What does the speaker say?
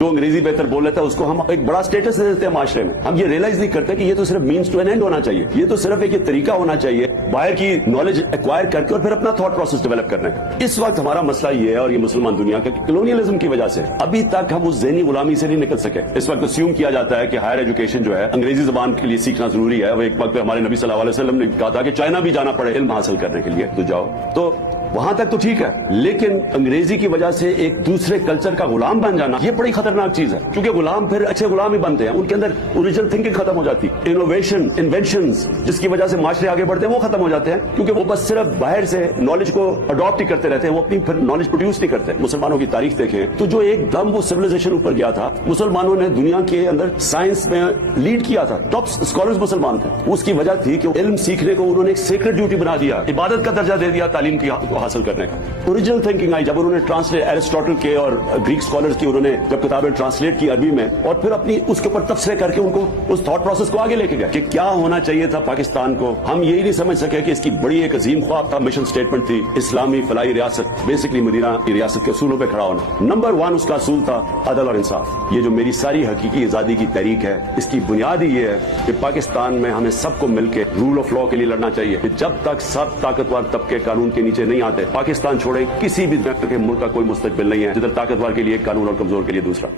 جو انگریزی بہتر بول لیتا ہے اس کو ہم ایک بڑا سٹیٹس دے دیتے ہیں معاشرے میں. ہم یہ ریئلائز نہیں کرتے کہ یہ تو صرف مینس ٹو این اینڈ ہونا چاہیے. یہ تو صرف ایک طریقہ ہونا چاہیے باہر کی نالج ایکوائر کر کے اور پھر اپنا تھاٹ پروسیس ڈیولپ کرنے کا. اس وقت ہمارا مسئلہ یہ ہے اور یہ مسلمان دنیا کا کلونیلزم کی وجہ سے ابھی تک ہم اس ذہنی غلامی سے نہیں نکل سکے. اس وقت اسیوم کیا جاتا ہے کہ ہائر ایجوکیشن جو ہے انگریزی زبان کے لیے سیکھنا ضروری ہے. وہ ایک وقت پہ ہمارے نبی صلی اللہ علیہ وسلم نے کہا تھا کہ چائنا بھی جانا پڑے علم حاصل کرنے کے لیے تو جاؤ. تو وہاں تک تو ٹھیک ہے, لیکن انگریزی کی وجہ سے ایک دوسرے کلچر کا غلام بن جانا یہ بڑی خطرناک چیز ہے, کیونکہ غلام پھر اچھے غلام ہی بنتے ہیں. ان کے اندر اوریجنل تھنکنگ ختم ہو جاتی, انوویشن انوینشنز جس کی وجہ سے معاشرے آگے بڑھتے ہیں وہ ختم ہو جاتے ہیں, کیونکہ وہ بس صرف باہر سے نالج کو اڈاپٹ ہی کرتے رہتے ہیں, وہ اپنی پھر نالج پروڈیوس نہیں کرتے. مسلمانوں کی تاریخ دیکھیں تو جو ایک دم وہ سویلائزیشن اوپر گیا تھا, مسلمانوں نے دنیا کے اندر سائنس میں لیڈ کیا تھا, ٹاپ اسکالرز مسلمان تھے. اس کی وجہ تھی کہ علم سیکھنے کو انہوں نے ایک سیکرٹ ڈیوٹی بنا دیا, عبادت کا درجہ دے دیا تعلیم کی حاصل کرنے کا. اوریجنل تھنکنگ آئی جب انہوں نے ٹرانسلیٹ ایرسٹوٹل کے اور گریک اسکالرز کی انہوں نے جب کتابیں ٹرانسلیٹ کی عربی میں, اور پھر اپنی اس کے اوپر تبصرے کر کے ان کو اس تھاٹ پروسیس کو آگے لے کے گئے کہ کیا ہونا چاہیے تھا پاکستان کو. ہم یہی نہیں سمجھ سکے کہ اس کی بڑی ایک عظیم خواب تھا, مشن اسٹیٹمنٹ تھی اسلامی فلاحی ریاست, بیسکلی مدینہ کی ریاست کے اصولوں پہ کھڑا ہونا. نمبر 1 اس کا اصول تھا عدل اور انصاف. یہ جو میری ساری حقیقی آزادی کی تحریک ہے اس کی بنیاد ہی یہ ہے کہ پاکستان میں ہمیں سب کو مل کے رول آف لا کے لیے لڑنا چاہیے. کہ جب تک سب طاقتور طبقے قانون کے نیچے نہیں آتے, پاکستان چھوڑے کسی بھی ملک کا کوئی مستقبل نہیں ہے جدھر طاقتور کے لیے ایک قانون اور کمزور کے لیے دوسرا.